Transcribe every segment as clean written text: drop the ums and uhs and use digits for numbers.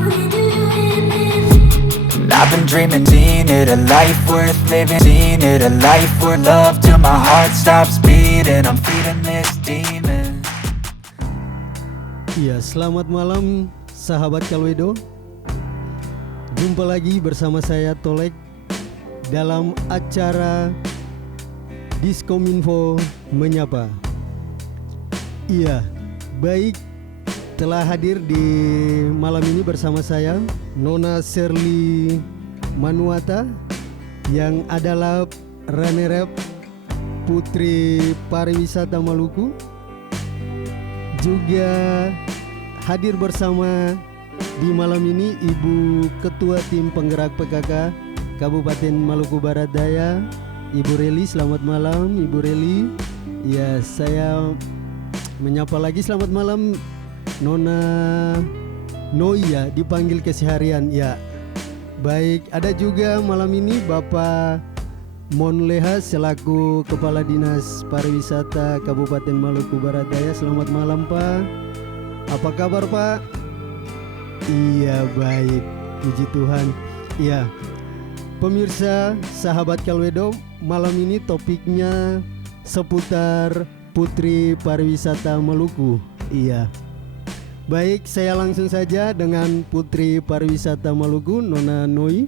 And I've been dreaming, seeing it, a life worth living, seeing it, a life worth love till my heart stops beating. I'm feeding this demon. Ya, selamat malam sahabat Kalwedo. Jumpa lagi bersama saya Tolek dalam acara Diskominfo Menyapa. Iya, baik, telah hadir di malam ini bersama saya Nona Shirley Manuata yang adalah runner-up Putri Pariwisata Maluku. Juga hadir bersama di malam ini Ibu Ketua Tim Penggerak PKK Kabupaten Maluku Barat Daya, Ibu Reli. Selamat malam Ibu Reli. Ya, saya menyapa lagi selamat malam Nona Noi, ya, dipanggil keseharian. Ya, baik, ada juga malam ini Bapak Mon Leha selaku Kepala Dinas Pariwisata Kabupaten Maluku Barat Daya. Selamat malam Pak. Apa kabar Pak? Iya, baik, puji Tuhan. Iya, pemirsa sahabat Kalwedo, malam ini topiknya seputar Putri Pariwisata Maluku. Iya. Baik, saya langsung saja dengan Putri Pariwisata Maluku, Nona Noi.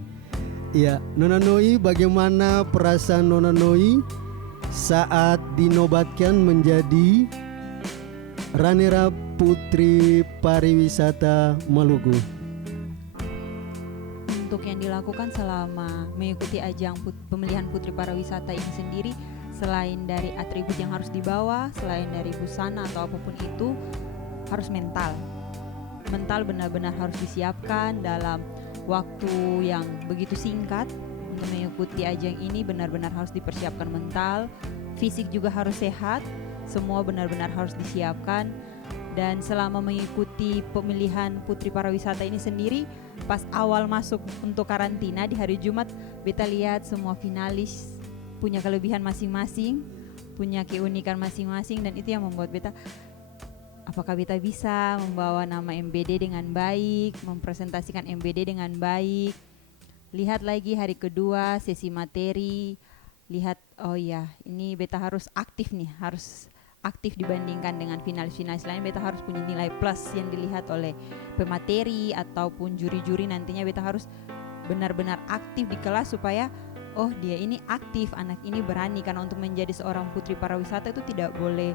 Iya, Nona Noi, bagaimana perasaan Nona Noi saat dinobatkan menjadi runner-up Putri Pariwisata Maluku? Untuk yang dilakukan selama mengikuti ajang pemilihan Putri Pariwisata ini sendiri, selain dari atribut yang harus dibawa, selain dari busana atau apapun itu, harus mental. Mental benar-benar harus disiapkan dalam waktu yang begitu singkat. Untuk mengikuti ajang ini benar-benar harus dipersiapkan mental, fisik juga harus sehat, semua benar-benar harus disiapkan. Dan selama mengikuti pemilihan Putri Pariwisata ini sendiri, pas awal masuk untuk karantina di hari Jumat, beta lihat semua finalis punya kelebihan masing-masing, punya keunikan masing-masing, dan itu yang membuat beta, apakah beta bisa membawa nama MBD dengan baik, mempresentasikan MBD dengan baik. Lihat lagi hari kedua sesi materi, lihat, oh ya, ini beta harus aktif nih, harus aktif dibandingkan dengan finalis-finalis lain. Beta harus punya nilai plus yang dilihat oleh pemateri ataupun juri-juri. Nantinya beta harus benar-benar aktif di kelas supaya oh, dia ini aktif, anak ini berani. Karena untuk menjadi seorang Putri Pariwisata itu tidak boleh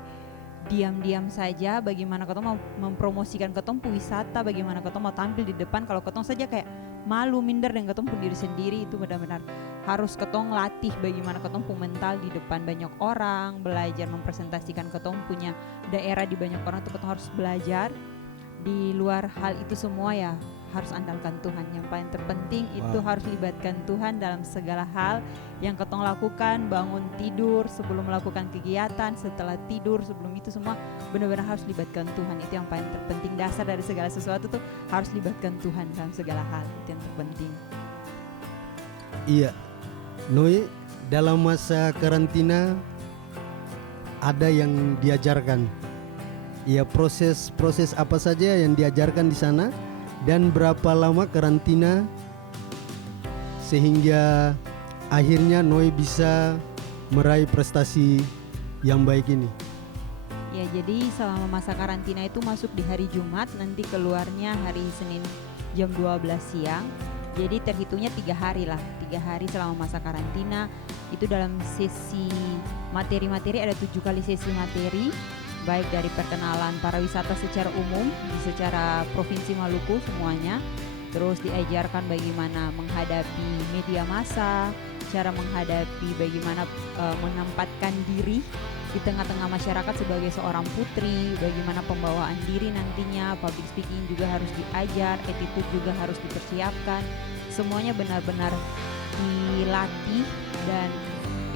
diam-diam saja. Bagaimana ketong mau mempromosikan ketong wisata, bagaimana ketong mau tampil di depan, kalau ketong saja kayak malu, minder dengan ketong pun diri sendiri, itu benar-benar harus ketong latih bagaimana ketong pun mental di depan banyak orang, belajar mempresentasikan ketong punya daerah di banyak orang, itu ketong harus belajar. Di luar hal itu semua ya harus andalkan Tuhan. Yang paling terpenting itu harus libatkan Tuhan dalam segala hal yang ketong lakukan. Bangun tidur, sebelum melakukan kegiatan, setelah tidur, sebelum itu semua benar-benar harus libatkan Tuhan. Itu yang paling terpenting. Dasar dari segala sesuatu tuh harus libatkan Tuhan dalam segala hal. Itu yang terpenting. Iya, Noi, dalam masa karantina ada yang diajarkan. Ya, proses apa saja yang diajarkan di sana, dan berapa lama karantina sehingga akhirnya Noi bisa meraih prestasi yang baik ini? Ya, jadi selama masa karantina itu masuk di hari Jumat, nanti keluarnya hari Senin jam 12 siang. Jadi terhitungnya 3 hari lah, 3 hari selama masa karantina. Itu dalam sesi materi-materi, ada 7 kali sesi materi, baik dari perkenalan pariwisata secara umum, secara Provinsi Maluku semuanya. Terus diajarkan bagaimana menghadapi media massa, cara menghadapi bagaimana menempatkan diri di tengah-tengah masyarakat sebagai seorang putri, bagaimana pembawaan diri nantinya, public speaking juga harus diajar, attitude juga harus dipersiapkan. Semuanya benar-benar dilatih, dan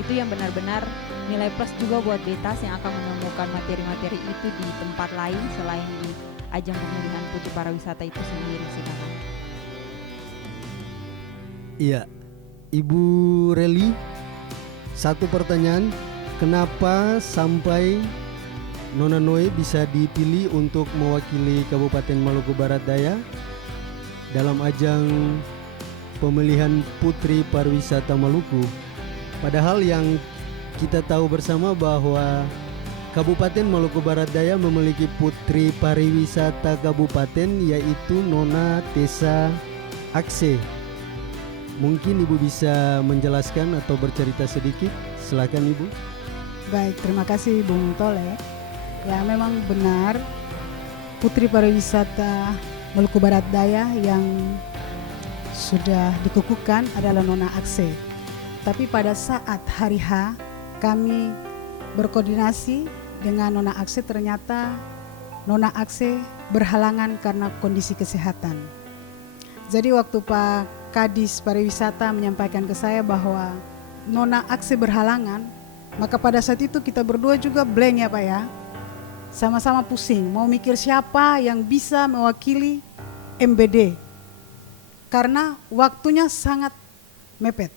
itu yang benar-benar nilai plus juga buat beta yang akan menemukan materi-materi itu di tempat lain selain di ajang pemilihan Putri Pariwisata itu sendiri sih kakak. Iya, Ibu Reli, satu pertanyaan, kenapa sampai Nona Noi bisa dipilih untuk mewakili Kabupaten Maluku Barat Daya dalam ajang pemilihan Putri Pariwisata Maluku. Padahal yang kita tahu bersama bahwa Kabupaten Maluku Barat Daya memiliki Putri Pariwisata Kabupaten, yaitu Nona Tessa Akse. Mungkin Ibu bisa menjelaskan atau bercerita sedikit. Silakan Ibu. Baik, terima kasih Bung Tole. Ya, memang benar Putri Pariwisata Maluku Barat Daya yang sudah dikukuhkan adalah Nona Akse. Tapi pada saat hari H kami berkoordinasi dengan Nona Akse, ternyata Nona Akse berhalangan karena kondisi kesehatan. Jadi waktu Pak Kadis Pariwisata menyampaikan ke saya bahwa Nona Akse berhalangan, maka pada saat itu kita berdua juga blank ya Pak ya. Sama-sama pusing, mau mikir siapa yang bisa mewakili MBD. Karena waktunya sangat mepet,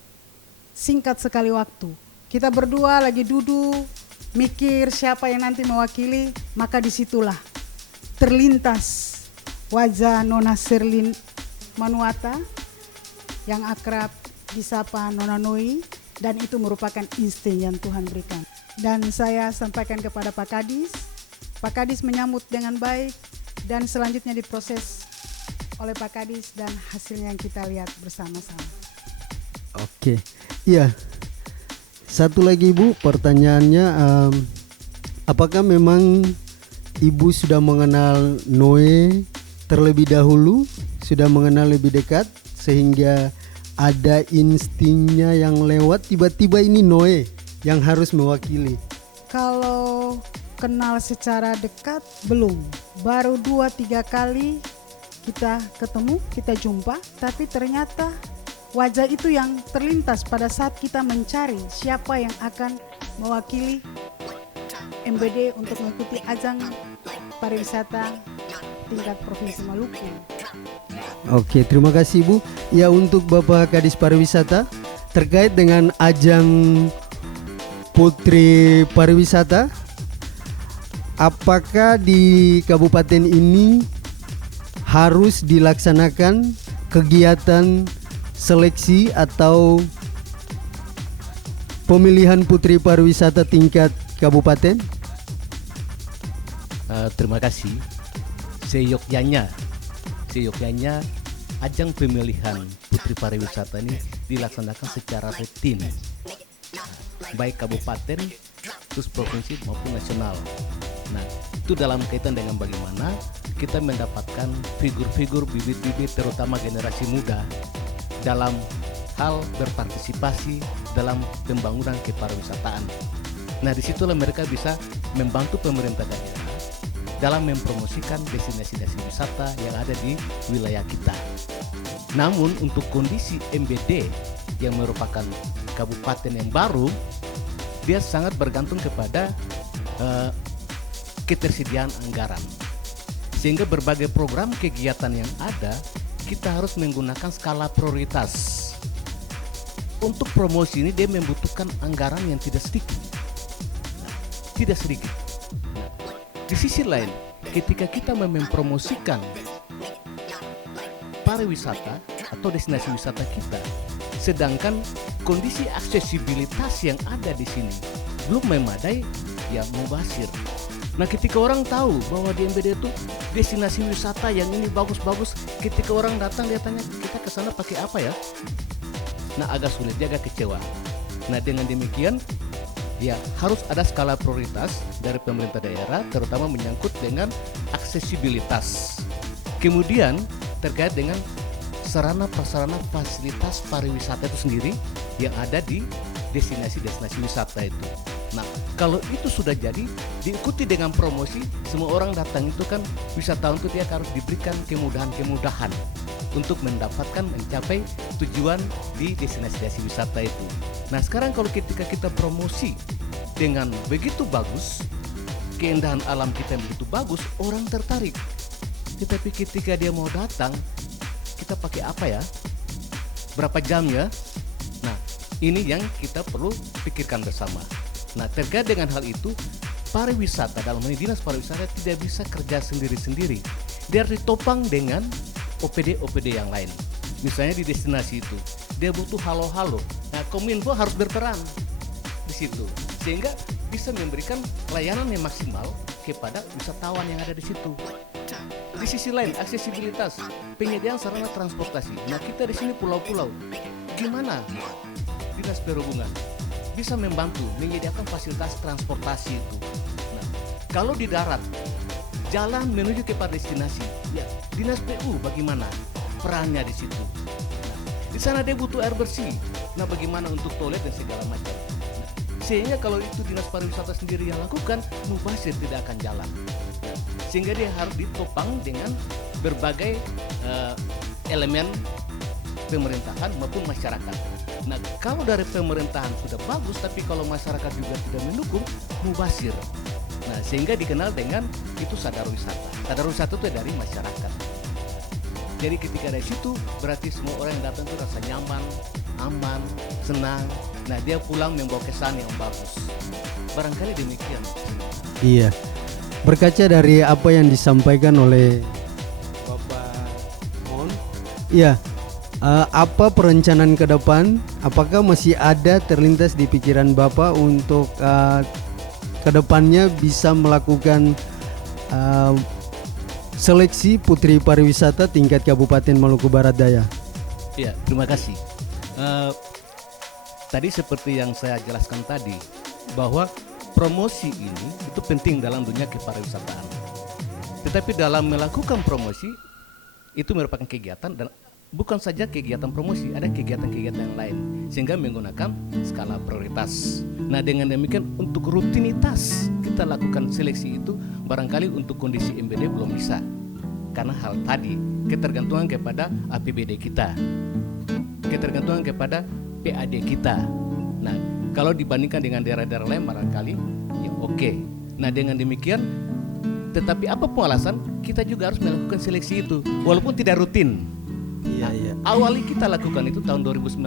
singkat sekali waktu. Kita berdua lagi duduk, mikir siapa yang nanti mewakili, maka disitulah terlintas wajah Nona Serlin Manuata yang akrab disapa Nona Noi, dan itu merupakan insting yang Tuhan berikan. Dan saya sampaikan kepada Pak Kadis. Pak Kadis menyambut dengan baik dan selanjutnya diproses oleh Pak Kadis dan hasilnya yang kita lihat bersama-sama. Oke, iya. Satu lagi Ibu, pertanyaannya, apakah memang Ibu sudah mengenal Noe terlebih dahulu, sudah mengenal lebih dekat sehingga ada instingnya yang lewat, tiba-tiba ini Noe yang harus mewakili? Kalau kenal secara dekat belum, baru 2-3 kali kita ketemu, kita jumpa, tapi ternyata wajah itu yang terlintas pada saat kita mencari siapa yang akan mewakili MBD untuk mengikuti ajang pariwisata tingkat Provinsi Maluku. Oke, terima kasih Bu. Ya, untuk Bapak Kadis Pariwisata, terkait dengan ajang Putri Pariwisata, apakah di kabupaten ini harus dilaksanakan kegiatan seleksi atau pemilihan Putri Pariwisata tingkat kabupaten? Terima kasih. Seyogyanya ajang pemilihan Putri Pariwisata ini dilaksanakan secara rutin, baik kabupaten, terus provinsi maupun nasional. Nah, itu dalam kaitan dengan bagaimana kita mendapatkan figur-figur, bibit-bibit, terutama generasi muda dalam hal berpartisipasi dalam pembangunan kepariwisataan. Nah, disitulah mereka bisa membantu pemerintah daerah dalam mempromosikan destinasi-destinasi wisata yang ada di wilayah kita. Namun untuk kondisi MBD yang merupakan kabupaten yang baru, dia sangat bergantung kepada ketersediaan anggaran. Sehingga berbagai program kegiatan yang ada, kita harus menggunakan skala prioritas. Untuk promosi ini dia membutuhkan anggaran yang tidak sedikit. Di sisi lain, ketika kita mempromosikan pariwisata atau destinasi wisata kita, sedangkan kondisi aksesibilitas yang ada di sini belum memadai, ya mubazir. Nah, ketika orang tahu bahwa di MBD itu destinasi wisata yang ini bagus-bagus, ketika orang datang dia tanya, kita ke sana pakai apa ya? Nah, agak sulit, dia agak kecewa. Nah, dengan demikian ya harus ada skala prioritas dari pemerintah daerah, terutama menyangkut dengan aksesibilitas. Kemudian terkait dengan sarana prasarana fasilitas pariwisata itu sendiri yang ada di destinasi-destinasi wisata itu. Nah, kalau itu sudah jadi, diikuti dengan promosi, semua orang datang itu kan wisatawan itu dia harus diberikan kemudahan-kemudahan untuk mendapatkan mencapai tujuan di destinasi wisata itu. Nah, sekarang kalau ketika kita promosi dengan begitu bagus, keindahan alam kita begitu bagus, orang tertarik. Tetapi ketika dia mau datang, kita pakai apa ya? Berapa jam ya? Nah, ini yang kita perlu pikirkan bersama. Nah, terkait dengan hal itu, pariwisata dalam hal ini dinas pariwisata tidak bisa kerja sendiri-sendiri. Dia harus ditopang dengan OPD yang lain. Misalnya di destinasi itu, dia butuh halo-halo. Nah, Kominfo harus berperan di situ, sehingga bisa memberikan layanan yang maksimal kepada wisatawan yang ada di situ. Di sisi lain, aksesibilitas, penyediaan sarana transportasi. Nah, kita di sini pulau-pulau, gimana Dinas Perhubungan bisa membantu menyediakan fasilitas transportasi itu? Nah, kalau di darat, jalan menuju ke destinasi, ya Dinas PU bagaimana perannya di situ? Nah, di sana dia butuh air bersih. Nah, bagaimana untuk toilet dan segala macam? Nah, sehingga kalau itu Dinas Pariwisata sendiri yang lakukan, mubazir tidak akan jalan. Nah, sehingga dia harus ditopang dengan berbagai elemen pemerintahan maupun masyarakat. Nah, kalau dari pemerintahan sudah bagus, tapi kalau masyarakat juga tidak mendukung, mubazir. Nah, sehingga dikenal dengan itu sadar wisata. Sadar wisata itu dari masyarakat. Jadi ketika dari situ berarti semua orang yang datang itu rasa nyaman, aman, senang. Nah, dia pulang membawa kesan yang bagus. Barangkali demikian. Iya. Berkaca dari apa yang disampaikan oleh Bapak Mon, iya. Apa perencanaan ke depan? Apakah masih ada terlintas di pikiran Bapak untuk kedepannya bisa melakukan seleksi putri pariwisata tingkat Kabupaten Maluku Barat Daya? Ya, terima kasih. Tadi seperti yang saya jelaskan tadi, bahwa promosi ini itu penting dalam dunia kepariwisataan. Tetapi dalam melakukan promosi itu merupakan kegiatan, dan bukan saja kegiatan promosi, ada kegiatan-kegiatan yang lain, sehingga menggunakan skala prioritas. Nah, dengan demikian untuk rutinitas kita lakukan seleksi itu barangkali untuk kondisi MBD belum bisa, karena hal tadi ketergantungan kepada APBD kita, ketergantungan kepada PAD kita. Nah, kalau dibandingkan dengan daerah-daerah lain barangkali ya oke. Nah, dengan demikian, tetapi apapun alasan kita juga harus melakukan seleksi itu walaupun tidak rutin. Iya. Awali kita lakukan itu tahun 2019,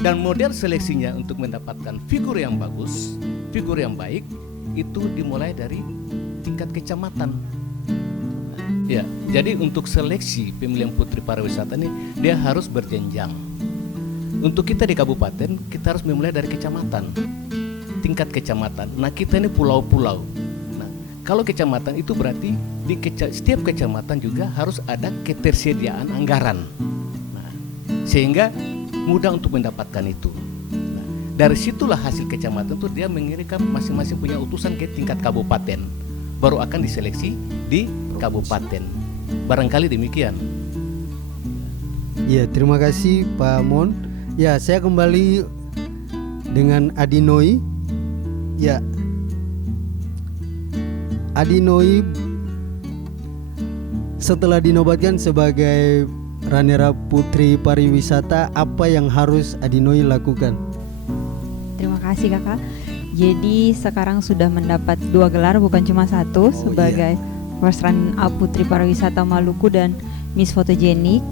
dan model seleksinya untuk mendapatkan figur yang bagus, figur yang baik itu dimulai dari tingkat kecamatan. Ya, jadi untuk seleksi pemilihan putri pariwisata ini dia harus berjenjang. Untuk kita di kabupaten kita harus memulai dari kecamatan, tingkat kecamatan. Nah, kita ini pulau-pulau. Nah, kalau kecamatan itu berarti di setiap kecamatan juga harus ada ketersediaan anggaran. Nah, sehingga mudah untuk mendapatkan itu. Nah, dari situlah hasil kecamatan itu dia mengirimkan masing-masing punya utusan ke tingkat kabupaten, baru akan diseleksi di kabupaten. Barangkali demikian. Ya, terima kasih Pak Mon. Ya, saya kembali dengan Adinoi. Ya, Adinoi setelah dinobatkan sebagai runner-up putri pariwisata, apa yang harus Adinoi lakukan? Terima kasih kakak. Jadi sekarang sudah mendapat 2 gelar, bukan cuma satu, sebagai First Runner-up Putri Pariwisata Maluku dan Miss Fotogenik.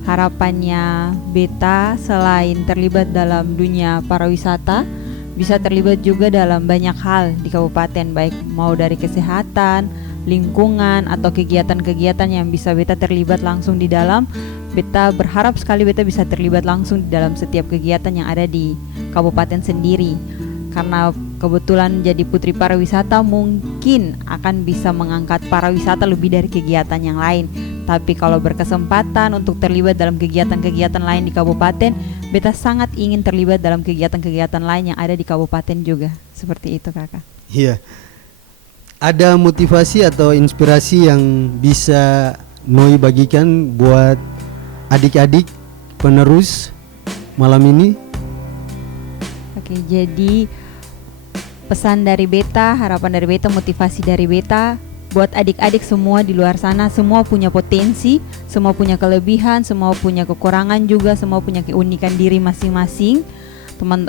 Harapannya Beta selain terlibat dalam dunia pariwisata, bisa terlibat juga dalam banyak hal di kabupaten, baik mau dari kesehatan, lingkungan, atau kegiatan-kegiatan yang bisa Beta terlibat langsung di dalam. Beta berharap sekali Beta bisa terlibat langsung di dalam setiap kegiatan yang ada di kabupaten sendiri. Karena kebetulan jadi putri pariwisata mungkin akan bisa mengangkat pariwisata lebih dari kegiatan yang lain. Tapi kalau berkesempatan untuk terlibat dalam kegiatan-kegiatan lain di kabupaten, Beta sangat ingin terlibat dalam kegiatan-kegiatan lain yang ada di kabupaten juga. Seperti itu kakak. Iya. Ada motivasi atau inspirasi yang bisa Noi bagikan buat adik-adik penerus malam ini? Oke, jadi pesan dari Beta, harapan dari Beta, motivasi dari Beta buat adik-adik semua di luar sana, semua punya potensi, semua punya kelebihan, semua punya kekurangan juga, semua punya keunikan diri masing-masing.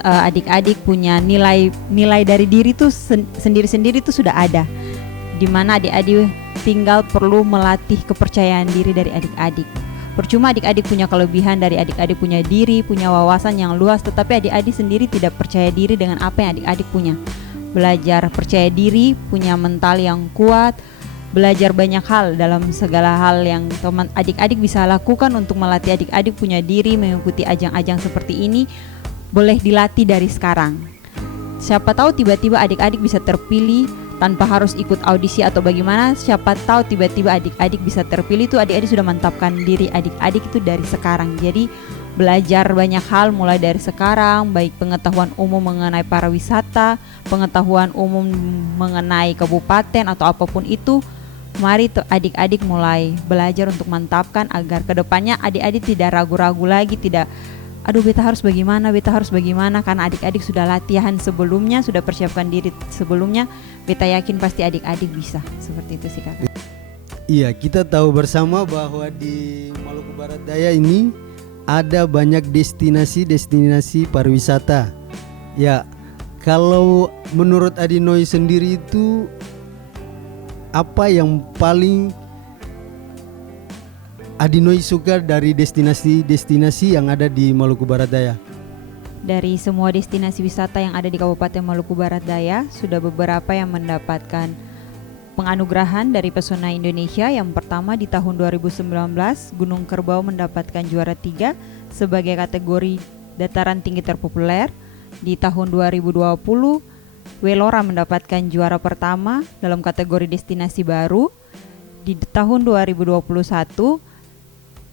Adik-adik punya nilai dari diri tuh sendiri-sendiri tuh sudah ada. Dimana adik-adik tinggal perlu melatih kepercayaan diri dari adik-adik. Percuma adik-adik punya kelebihan, dari adik-adik punya diri, punya wawasan yang luas, tetapi adik-adik sendiri tidak percaya diri dengan apa yang adik-adik punya. Belajar percaya diri, punya mental yang kuat, belajar banyak hal dalam segala hal yang teman adik-adik bisa lakukan untuk melatih adik-adik punya diri mengikuti ajang-ajang seperti ini. Boleh dilatih dari sekarang. Siapa tahu tiba-tiba adik-adik bisa terpilih tanpa harus ikut audisi atau bagaimana. Siapa tahu tiba-tiba adik-adik bisa terpilih, itu adik-adik sudah mantapkan diri adik-adik itu dari sekarang. Jadi belajar banyak hal mulai dari sekarang, baik pengetahuan umum mengenai pariwisata, pengetahuan umum mengenai kabupaten atau apapun itu. Mari adik-adik mulai belajar untuk mantapkan agar kedepannya adik-adik tidak ragu-ragu lagi, tidak aduh beta harus bagaimana, karena adik-adik sudah latihan sebelumnya, sudah persiapkan diri sebelumnya. Beta yakin pasti adik-adik bisa. Seperti itu sih kakak. Iya, kita tahu bersama bahwa di Maluku Barat Daya ini ada banyak destinasi pariwisata. Ya, kalau menurut Adinoi sendiri itu apa yang paling Adinoi suka dari destinasi yang ada di Maluku Barat Daya? Dari semua destinasi wisata yang ada di Kabupaten Maluku Barat Daya, sudah beberapa yang mendapatkan penganugerahan dari Pesona Indonesia. Yang pertama di tahun 2019, Gunung Kerbau mendapatkan juara 3 sebagai kategori dataran tinggi terpopuler. Di tahun 2020, Welora mendapatkan juara pertama dalam kategori destinasi baru. Di tahun 2021,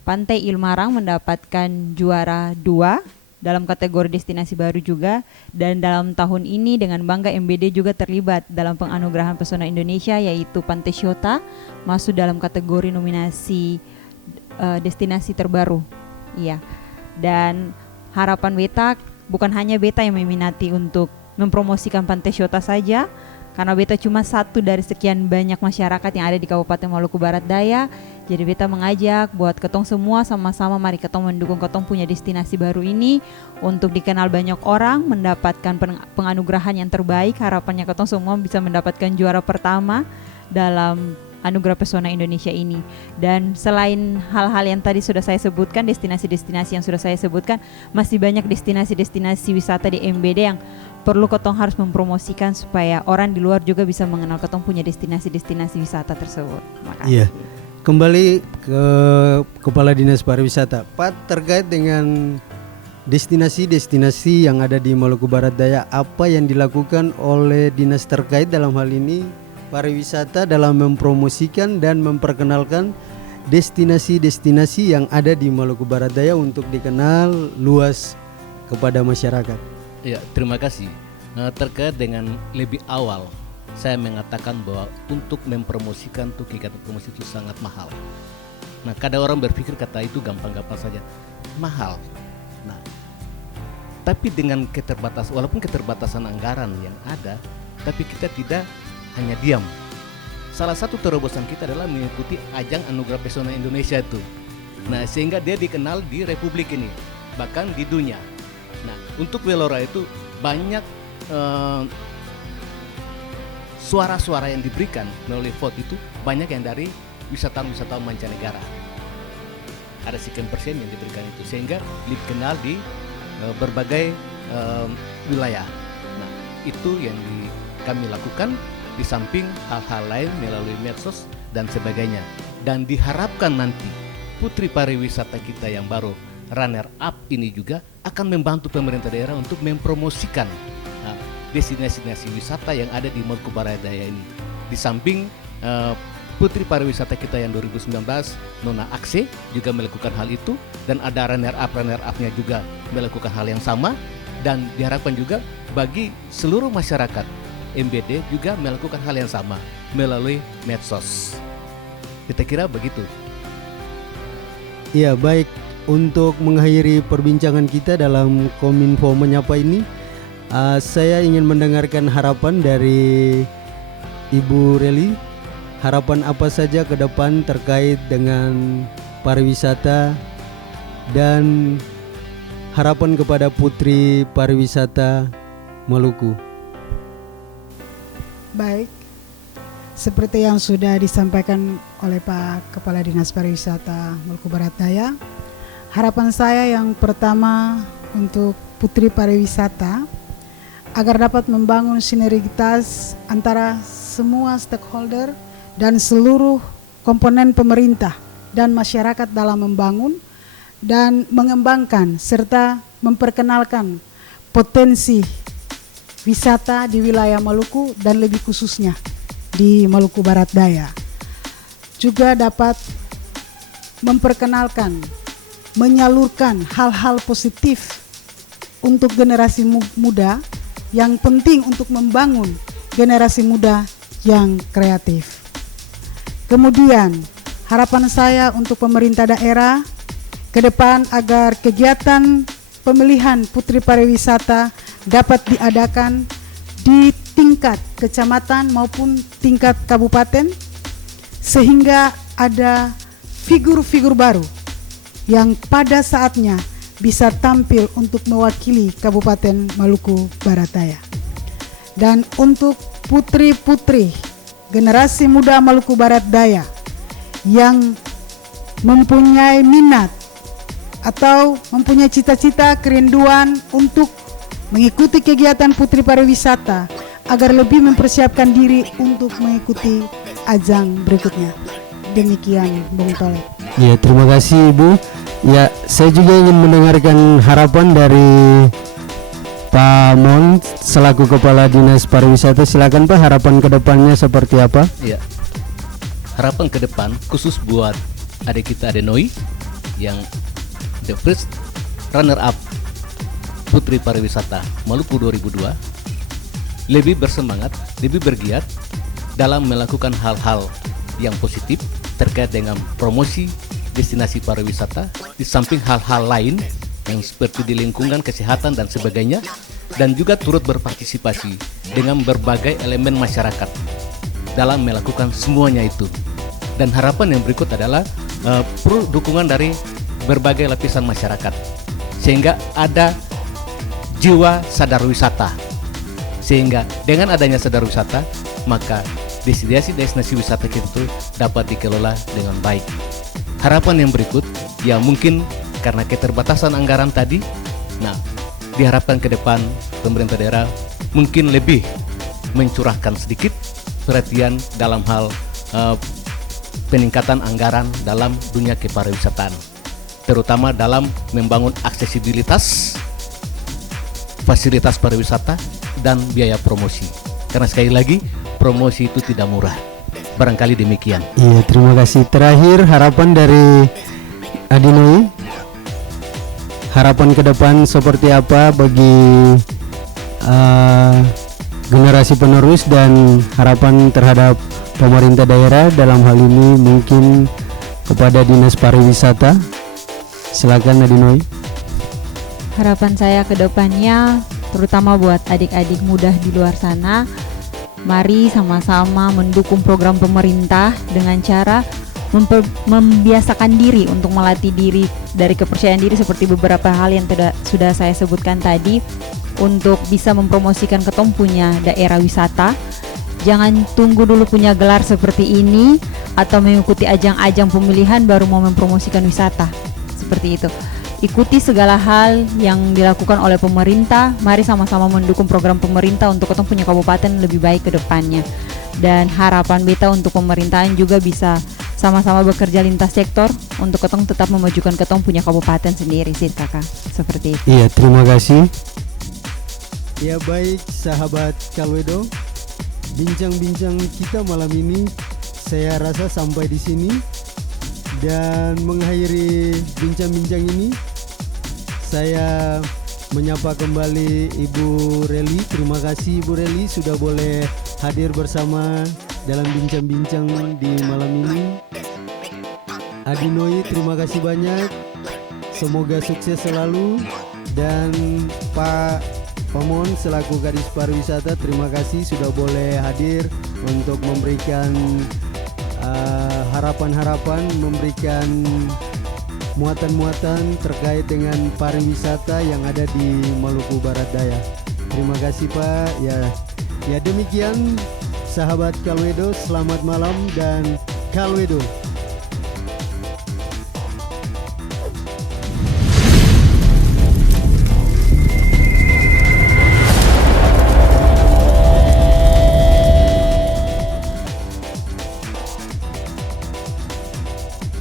Pantai Ilmarang mendapatkan juara 2 dalam kategori destinasi baru juga. Dan dalam tahun ini dengan bangga MBD juga terlibat dalam penganugerahan Pesona Indonesia, yaitu Pantai Shota masuk dalam kategori nominasi destinasi terbaru. Iya. Dan harapan beta, bukan hanya beta yang meminati untuk mempromosikan Pantai Shota saja, karena beta cuma satu dari sekian banyak masyarakat yang ada di Kabupaten Maluku Barat Daya. Jadi beta mengajak buat ketong semua sama-sama mari ketong mendukung ketong punya destinasi baru ini untuk dikenal banyak orang, mendapatkan penganugerahan yang terbaik. Harapannya ketong semua bisa mendapatkan juara pertama dalam Anugerah Pesona Indonesia ini. Dan selain hal-hal yang tadi sudah saya sebutkan, destinasi-destinasi yang sudah saya sebutkan, masih banyak destinasi-destinasi wisata di MBD yang perlu ketong harus mempromosikan supaya orang di luar juga bisa mengenal ketong punya destinasi-destinasi wisata tersebut. Makasih. Iya. Kembali ke Kepala Dinas Pariwisata, Pak, terkait dengan destinasi-destinasi yang ada di Maluku Barat Daya, apa yang dilakukan oleh dinas terkait dalam hal ini pariwisata dalam mempromosikan dan memperkenalkan destinasi-destinasi yang ada di Maluku Barat Daya untuk dikenal luas kepada masyarakat? Ya, terima kasih. Terkait dengan lebih awal, saya mengatakan bahwa untuk mempromosikan tuh kegiatan promosi itu sangat mahal. Nah, kadang orang berpikir kata itu gampang-gampang saja, mahal. Nah, tapi dengan keterbatasan, walaupun keterbatasan anggaran yang ada, tapi kita tidak hanya diam. Salah satu terobosan kita adalah mengikuti ajang Anugerah Pesona Indonesia itu. Nah, sehingga dia dikenal di Republik ini, bahkan di dunia. Nah, untuk Welora itu banyak suara-suara yang diberikan melalui vote itu banyak yang dari wisatawan-wisatawan mancanegara. Ada sekian persen yang diberikan itu, sehingga dikenal di berbagai wilayah. Nah, itu yang kami lakukan di samping hal-hal lain melalui medsos dan sebagainya. Dan diharapkan nanti putri pariwisata kita yang baru runner up ini juga akan membantu pemerintah daerah untuk mempromosikan destinasi-destinasi wisata yang ada di Maluku Barat Daya ini. Di samping putri pariwisata kita yang 2019, Nona Akse juga melakukan hal itu, dan ada runner up-nya juga melakukan hal yang sama. Dan diharapkan juga bagi seluruh masyarakat MBD juga melakukan hal yang sama melalui medsos. Kita kira begitu. Ya, baik. Untuk mengakhiri perbincangan kita dalam Kominfo Menyapa ini, saya ingin mendengarkan harapan dari Ibu Reli. Harapan apa saja ke depan terkait dengan pariwisata dan harapan kepada putri pariwisata Maluku. Baik, seperti yang sudah disampaikan oleh Pak Kepala Dinas Pariwisata Maluku Barat Daya, harapan saya yang pertama untuk putri pariwisata agar dapat membangun sinergitas antara semua stakeholder dan seluruh komponen pemerintah dan masyarakat dalam membangun dan mengembangkan serta memperkenalkan potensi wisata di wilayah Maluku dan lebih khususnya di Maluku Barat Daya. Juga dapat memperkenalkan, menyalurkan hal-hal positif untuk generasi muda yang penting untuk membangun generasi muda yang kreatif. Kemudian harapan saya untuk pemerintah daerah ke depan agar kegiatan pemilihan Putri Pariwisata dapat diadakan di tingkat kecamatan maupun tingkat kabupaten, sehingga ada figur-figur baru yang pada saatnya bisa tampil untuk mewakili Kabupaten Maluku Barat Daya. Dan untuk putri-putri generasi muda Maluku Barat Daya yang mempunyai minat atau mempunyai cita-cita kerinduan untuk mengikuti kegiatan Putri Pariwisata agar lebih mempersiapkan diri untuk mengikuti ajang berikutnya. Demikian Bung Tole. Ya, terima kasih Ibu. Ya, saya juga ingin mendengarkan harapan dari Pak Mon selaku Kepala Dinas Pariwisata. Silakan Pak, harapan kedepannya seperti apa? Ya, harapan ke depan khusus buat adik kita Adenoi yang the first runner up Putri Pariwisata Maluku 2002, lebih bersemangat, lebih bergiat dalam melakukan hal-hal yang positif terkait dengan promosi destinasi pariwisata, di samping hal-hal lain yang seperti di lingkungan kesehatan dan sebagainya, dan juga turut berpartisipasi dengan berbagai elemen masyarakat dalam melakukan semuanya itu. Dan harapan yang berikut adalah perlu dukungan dari berbagai lapisan masyarakat sehingga ada jiwa sadar wisata, sehingga dengan adanya sadar wisata maka destinasi wisata kita itu dapat dikelola dengan baik. Harapan yang berikut, ya mungkin karena keterbatasan anggaran tadi, nah diharapkan ke depan pemerintah daerah mungkin lebih mencurahkan sedikit perhatian dalam hal peningkatan anggaran dalam dunia kepariwisataan, terutama dalam membangun aksesibilitas fasilitas pariwisata dan biaya promosi. Karena sekali lagi promosi itu tidak murah. Barangkali demikian. Iya, terima kasih. Terakhir harapan dari Adinoi, harapan ke depan seperti apa bagi generasi penerus dan harapan terhadap pemerintah daerah dalam hal ini mungkin kepada Dinas Pariwisata. Silakan Adinoi. Harapan saya ke depannya terutama buat adik-adik muda di luar sana, mari sama-sama mendukung program pemerintah dengan cara membiasakan diri untuk melatih diri dari kepercayaan diri seperti beberapa hal yang sudah saya sebutkan tadi, untuk bisa mempromosikan ketong punya daerah wisata. Jangan tunggu dulu punya gelar seperti ini atau mengikuti ajang-ajang pemilihan baru mau mempromosikan wisata. Seperti itu. Ikuti segala hal yang dilakukan oleh pemerintah. Mari sama-sama mendukung program pemerintah untuk ketong punya kabupaten lebih baik ke depannya. Dan harapan beta untuk pemerintahan juga bisa sama-sama bekerja lintas sektor untuk ketong tetap memajukan ketong punya kabupaten sendiri sih kakak. Seperti itu. Iya, terima kasih. Ya baik sahabat Kalwedo, bincang-bincang kita malam ini saya rasa sampai di sini. Dan mengakhiri bincang-bincang ini, saya menyapa kembali Ibu Reli. Terima kasih Ibu Reli sudah boleh hadir bersama dalam bincang-bincang di malam ini. Adinoi, terima kasih banyak. Semoga sukses selalu. Dan Pak Pamon selaku Kadis Pariwisata, terima kasih sudah boleh hadir untuk memberikan harapan-harapan, memberikan muatan-muatan terkait dengan pariwisata yang ada di Maluku Barat Daya. Terima kasih Pak. Ya demikian sahabat Kalwedo, selamat malam dan Kalwedo.